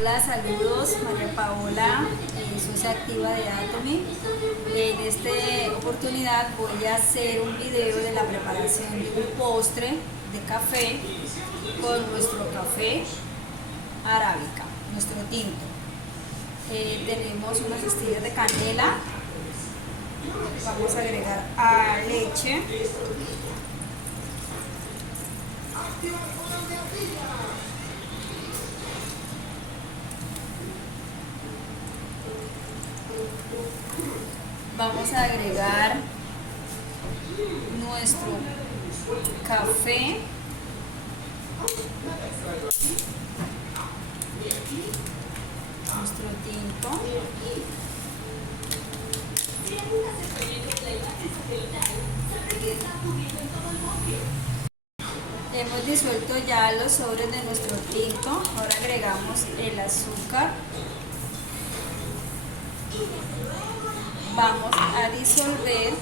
Hola, saludos, María Paola, socia activa de Atomy. En esta oportunidad voy a hacer un video de la preparación de un postre de café con nuestro café arábica, nuestro tinto. Tenemos unas astillas de canela, vamos a agregar leche, vamos a agregar nuestro café, nuestro tinto, hemos disuelto ya los sobres de nuestro tinto. Ahora agregamos el azúcar, vamos a disolver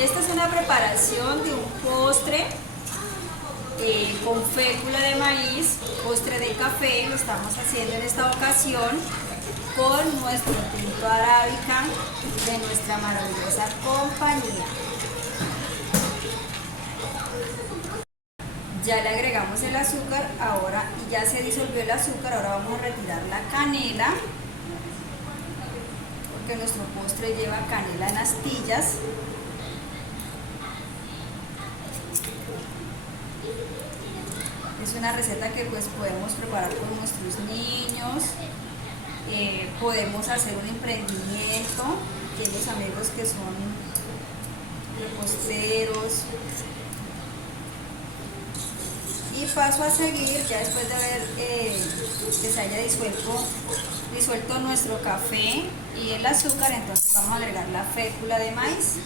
Esta es una preparación de un postre con fécula de maíz, postre de café. Lo estamos haciendo en esta ocasión con nuestro tinto arábica de nuestra maravillosa compañía. Ya le agregamos el azúcar, ahora ya se disolvió el azúcar, ahora vamos a retirar la canela, porque nuestro postre lleva canela en astillas. Es una receta que pues podemos preparar con nuestros niños, podemos hacer un emprendimiento. Aquellos amigos que son reposteros. Y paso a seguir, ya después de ver que se haya disuelto nuestro café y el azúcar, entonces vamos a agregar la fécula de maíz.